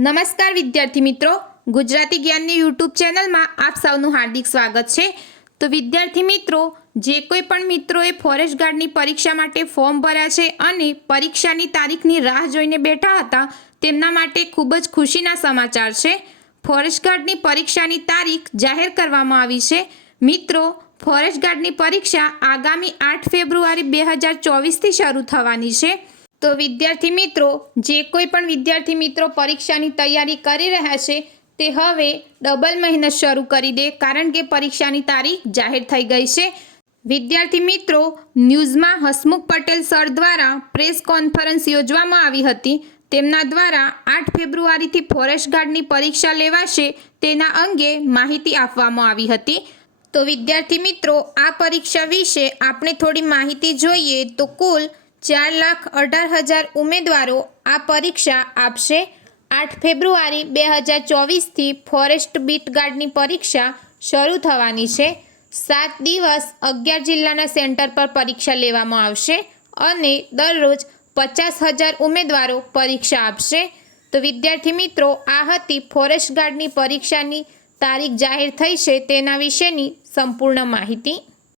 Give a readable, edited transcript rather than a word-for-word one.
નમસ્કાર વિદ્યાર્થી મિત્રો, ગુજરાતી જ્ઞાનની યુટ્યુબ ચેનલમાં આપ સૌનું હાર્દિક સ્વાગત છે। તો વિદ્યાર્થી મિત્રો, જે કોઈ પણ મિત્રોએ ફોરેસ્ટ ગાર્ડની પરીક્ષા માટે ફોર્મ ભર્યા છે અને પરીક્ષાની તારીખની રાહ જોઈને બેઠા હતા, તેમના માટે ખૂબ જ ખુશીના સમાચાર છે। ફોરેસ્ટ ગાર્ડની પરીક્ષાની તારીખ જાહેર કરવામાં આવી છે। મિત્રો, ફોરેસ્ટ ગાર્ડની પરીક્ષા આગામી 8 ફેબ્રુઆરી 2024થી શરૂ થવાની છે। તો વિદ્યાર્થી મિત્રો, જે કોઈ પણ વિદ્યાર્થી મિત્રો પરીક્ષાની તૈયારી કરી રહ્યા છે તે હવે ડબલ મહેનત શરૂ કરી દે, કારણ કે પરીક્ષાની તારીખ જાહેર થઈ ગઈ છે। વિદ્યાર્થી મિત્રો, ન્યૂઝમાં હસમુખ પટેલ સર દ્વારા પ્રેસ કોન્ફરન્સ યોજવામાં આવી હતી। તેમના દ્વારા 8 ફેબ્રુઆરીથી ફોરેસ્ટ ગાર્ડની પરીક્ષા લેવાશે તેના અંગે માહિતી આપવામાં આવી હતી। તો વિદ્યાર્થી મિત્રો, આ પરીક્ષા વિશે આપણે થોડી માહિતી જોઈએ તો કુલ 4,18,000 ઉમેદવારો આ પરીક્ષા આપશે। 8 ફેબ્રુઆરી 2024થી ફોરેસ્ટ બીટ ગાર્ડની પરીક્ષા શરૂ થવાની છે। 7 દિવસ 11 જિલ્લાના સેન્ટર પર પરીક્ષા લેવામાં આવશે અને દરરોજ 50,000 ઉમેદવારો પરીક્ષા આપશે। તો વિદ્યાર્થી મિત્રો, આ હતી ફોરેસ્ટ ગાર્ડની પરીક્ષાની તારીખ જાહેર થઈ છે તેના વિશેની સંપૂર્ણ માહિતી।